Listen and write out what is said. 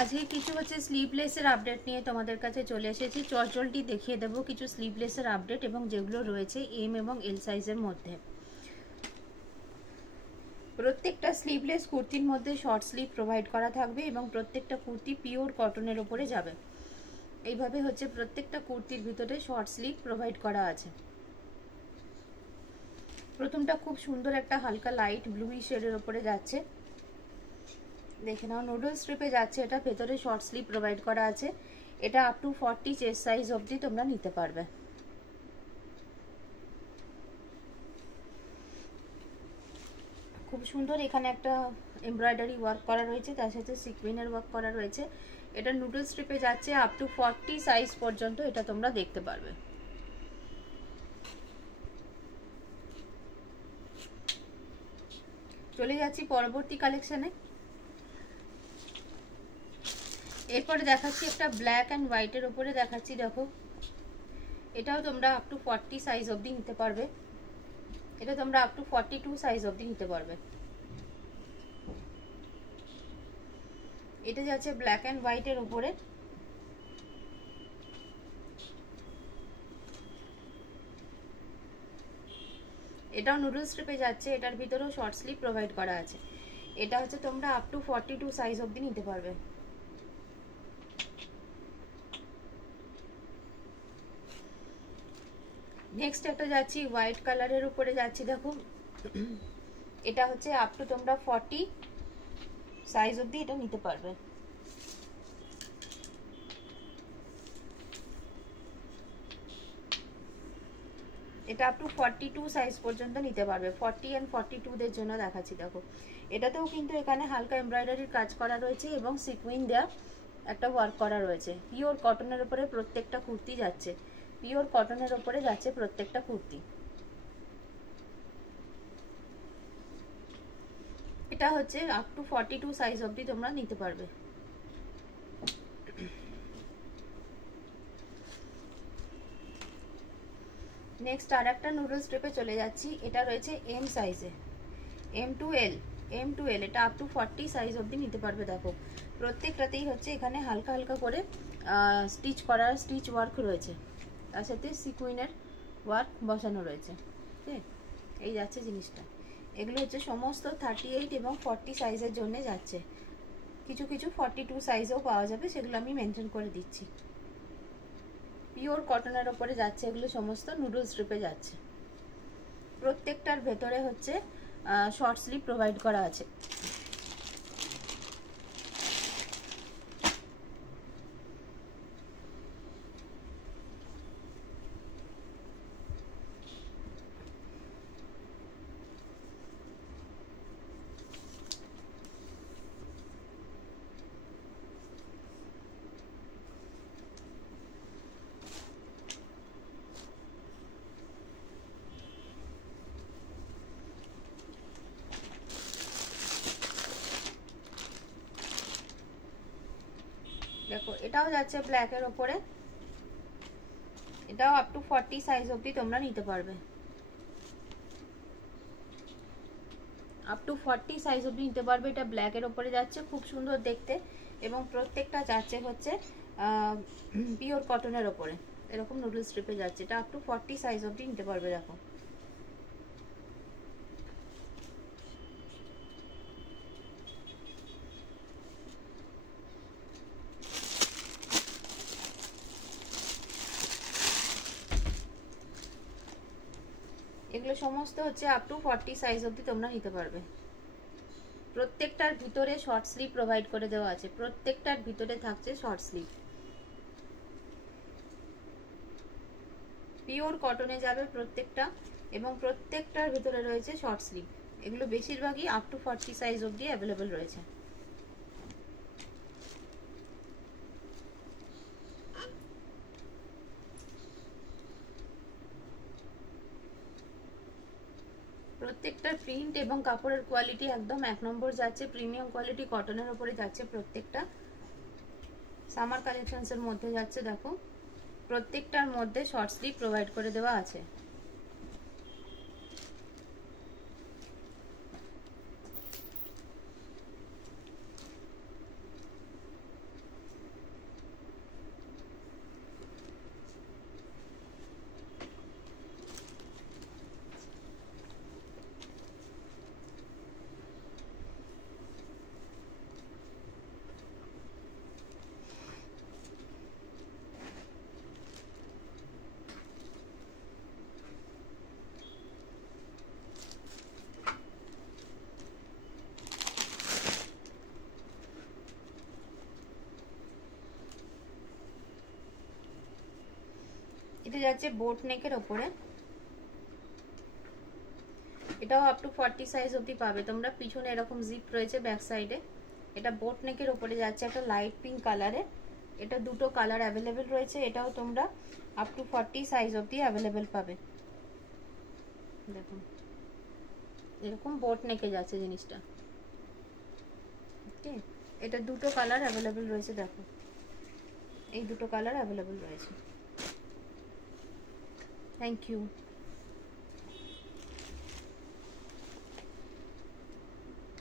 আজকে কিছু হচ্ছে স্লিভলেসের আপডেট নিয়ে তোমাদের কাছে চলে এসেছি। চটজলটি দেখিয়ে দেবো কিছু স্লিভলেসের আপডেট এবং যেগুলো রয়েছে এম এবং এল সাইজের মধ্যে। প্রত্যেকটা স্লিভলেস কুর্তির মধ্যে শর্ট স্লিভ প্রোভাইড করা থাকবে এবং প্রত্যেকটা কুর্তি পিওর কটনের ওপরে যাবে। এইভাবে হচ্ছে প্রত্যেকটা কুর্তির ভিতরে শর্ট স্লিভ প্রোভাইড করা আছে। প্রথমটা খুব সুন্দর একটা হালকা লাইট ব্লুই শেডের ওপরে যাচ্ছে, দেখে নাও। নুডল স্ট্রিপে যাচ্ছে, এটা ভেতরে শর্ট স্লিভ প্রোভাইড করা আছে। এটা আপ টু 40 চেস্ট সাইজ অবধি তোমরা নিতে পারবে। খুব সুন্দর এখানে একটা এমব্রয়ডারি ওয়ার্ক করা রয়েছে, তার সাথে সিকুইনের ওয়ার্ক করা রয়েছে। এটা নুডল স্ট্রিপে যাচ্ছে, আপ টু 40 সাইজ পর্যন্ত এটা তোমরা দেখতে পারবে। চলে যাচ্ছি পরবর্তী কালেকশনে। এরপরে দেখাচ্ছি একটা ব্ল্যাক অ্যান্ড হোয়াইটের উপরে দেখাচ্ছি, দেখো। এটাও তোমরা আপ টু 40 সাইজ অবধি নিতে পারবে। এটা তোমরা আপ টু 42 সাইজ অবধি নিতে পারবে। এটা যাচ্ছে ব্ল্যাক অ্যান্ড হোয়াইটের উপরে। এটাও নুডল স্ট্রিপে যাচ্ছে, এটার ভিতরেও শর্ট স্লিভ প্রোভাইড করা আছে। এটা হচ্ছে তোমরা আপ টু 42 সাইজ অবধি নিতে পারবে। নেক্সট একটা যাচ্ছি হোয়াইট কালারের উপরে যাচ্ছি, দেখো। এটা হচ্ছে আপ টু তোমরা 40 সাইজ অবধি এটা নিতে পারবে। এটা আপ টু 42 সাইজ পর্যন্ত নিতে পারবে। 40 এন্ড 42 দের জন্য দেখাচ্ছি, দেখো। এটাতেও কিন্তু এখানে হালকা এমব্রয়ডারির কাজ করা রয়েছে এবং সিকুইন দেয়া একটা ওয়ার্ক করা রয়েছে। পিওর কটনের উপরে প্রত্যেকটা কুর্তি যাচ্ছে, পিওর কটনের উপরে যাচ্ছে প্রত্যেকটা কুর্তি। এটা হচ্ছে আপ টু 42 সাইজ অবধি তোমরা নিতে পারবে। নেক্সট আর একটা নুডল স্ট্রিপে চলে যাচ্ছি। এটা রয়েছে এম সাইজে, এম টু এল। এটা আপ টু 40 সাইজ অবধি নিতে পারবে। দেখো প্রত্যেকটাতেই হচ্ছে এখানে হালকা হালকা করে স্টিচ ওয়ার্ক রয়েছে, তার সাথে সিকুইনের ওয়ার্ক বসানো রয়েছে। ঠিক এই যাচ্ছে জিনিসটা। এগুলো হচ্ছে সমস্ত 38 এবং 40 সাইজের জন্য যাচ্ছে। কিছু কিছু 42 সাইজেও পাওয়া যাবে, সেগুলো আমি মেনশন করে দিচ্ছি। পিওর কটনের ওপরে যাচ্ছে, এগুলো সমস্ত নুডল স্ট্রিপে যাচ্ছে। প্রত্যেকটার ভেতরে হচ্ছে শর্ট স্লিভ প্রোভাইড করা আছে। দেখো এটাও যাচ্ছে ব্ল্যাকের ওপরে। এটাও আপ টু 40 সাইজ অবধি তোমরা নিতে পারবে। আপ টু 40 সাইজ অবধি নিতে পারবে। এটা ব্ল্যাকের ওপরে যাচ্ছে, খুব সুন্দর দেখতে এবং প্রত্যেকটা যাচ্ছে হচ্ছে পিওর কটনের ওপরে। এরকম নুডল স্ট্রিপে যাচ্ছে। এটা আপ টু 40 সাইজ অবধি নিতে পারবে। দেখো এগুলো সমস্ত হচ্ছে আপ টু 40 সাইজ অবধি তোমরা নিতে পারবে। প্রত্যেকটার ভিতরে শর্ট স্লিভ প্রোভাইড করে দেওয়া আছে, প্রত্যেকটার ভিতরে থাকছে শর্ট স্লিভ। পিওর কটনে যাবে প্রত্যেকটা এবং প্রত্যেকটার ভিতরে রয়েছে শর্ট স্লিভ। এগুলো বেশিরভাগই আপ টু 40 সাইজ অবধি অ্যাভেলেবেল রয়েছে। প্রত্যেকটার প্রিন্ট এবং কাপড়ের কোয়ালিটি একদম এক নম্বর যাচ্ছে, প্রিমিয়াম কোয়ালিটি কটনের উপরে যাচ্ছে। প্রত্যেকটা সামার কালেকশনস এর মধ্যে যাচ্ছে। দেখো প্রত্যেকটার মধ্যে শর্ট স্লিভ প্রোভাইড করে দেওয়া আছে। কুর্তিটা যাচ্ছে বোট নেকের ওপরে, এটাও আপ টু 40 সাইজ অবধি পাবে তোমরা। পিছনে এরকম জিপ রয়েছে ব্যাক সাইডে। এটা বোট নেকের ওপরে যাচ্ছে একটা লাইট পিঙ্ক কালারে। এটা দুটো কালার অ্যাভেলেবেল রয়েছে, এটাও তোমরা আপ টু 40 সাইজ অবধি অ্যাভেলেবেল পাবে। দেখুন এরকম বোট নেকে যাচ্ছে জিনিসটা। ওকে, এটা দুটো কালার অ্যাভেলেবেল রয়েছে, দেখো এই দুটো কালার অ্যাভেলেবেল রয়েছে। Thank you.